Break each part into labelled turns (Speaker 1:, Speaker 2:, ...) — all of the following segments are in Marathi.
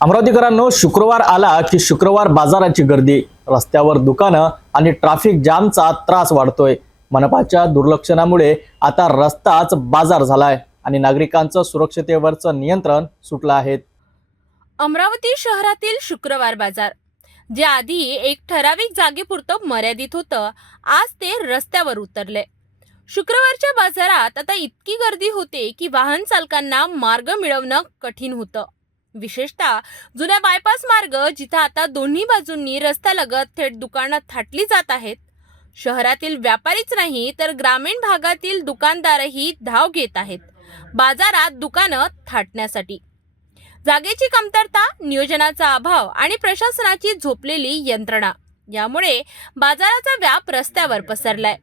Speaker 1: अमरावतीकरांनो शुक्रवार आला की शुक्रवार बाजाराची गर्दी. रस्त्यावर दुकानं आणि ट्रॅफिक जामचा त्रास वाढतोय. मनपाच्या दुर्लक्षणामुळे आता रस्ताच बाजार झालाय आणि नागरिकांचं सुरक्षतेवरचं नियंत्रण सुटलं आहे.
Speaker 2: अमरावती शहरातील शुक्रवार बाजार जे आधी एक ठराविक जागेपुरतं मर्यादित होतं आज ते रस्त्यावर उतरले. शुक्रवारच्या बाजारात आता इतकी गर्दी होते की वाहन चालकांना मार्ग मिळवणं कठीण होतं. विशेषतः जुन्या बायपास मार्ग जिथं आता दोन्ही बाजूंनी रस्त्यालगत थेट दुकानं थाटली जात आहेत. शहरातील व्यापारीच नाही तर ग्रामीण भागातील दुकानदारही धाव घेत आहेत. बाजारात दुकानं थाटण्यासाठी. जागेची कमतरता नियोजनाचा अभाव आणि प्रशासनाची झोपलेली यंत्रणा. यामुळे बाजाराचा व्याप रस्त्यावर पसरलाय.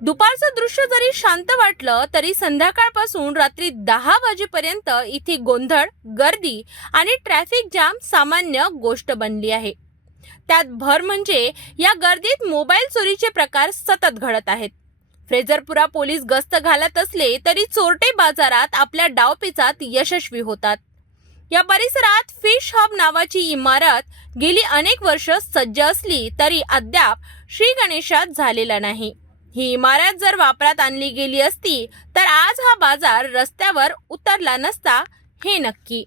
Speaker 2: दुपारचं दृश्य जरी शांत वाटलं तरी संध्याकाळपासून रात्री दहा वाजेपर्यंत इथे गोंधळ गर्दी आणि ट्रॅफिक जाम सामान्य गोष्ट बनली आहे. त्यात भर म्हणजे या गर्दीत मोबाईल चोरीचे प्रकार सतत घडत आहेत. फ्रेझरपुरा पोलीस गस्त घालत असले तरी चोरटे बाजारात आपल्या डावपेचात यशस्वी होतात. या परिसरात फिश हब नावाची इमारत गेली अनेक वर्ष सज्ज असली तरी अद्याप श्री गणेशात झालेला नाही. ही इमारत जर वापरात आणली गेली असती तर आज हा बाजार रस्त्यावर उतरला नसता हे नक्की.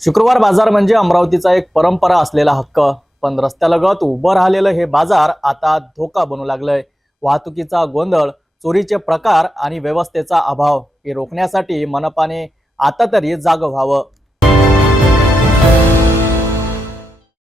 Speaker 1: शुक्रवार बाजार म्हणजे अमरावतीचा एक परंपरा असलेला हक्क. पण रस्त्यालगत उभं राहिलेलं हे बाजार आता धोका बनू लागलंय. वाहतुकीचा गोंधळ चोरीचे प्रकार आणि व्यवस्थेचा अभाव हे रोखण्यासाठी मनपाने आता तरी जाग व्हावं.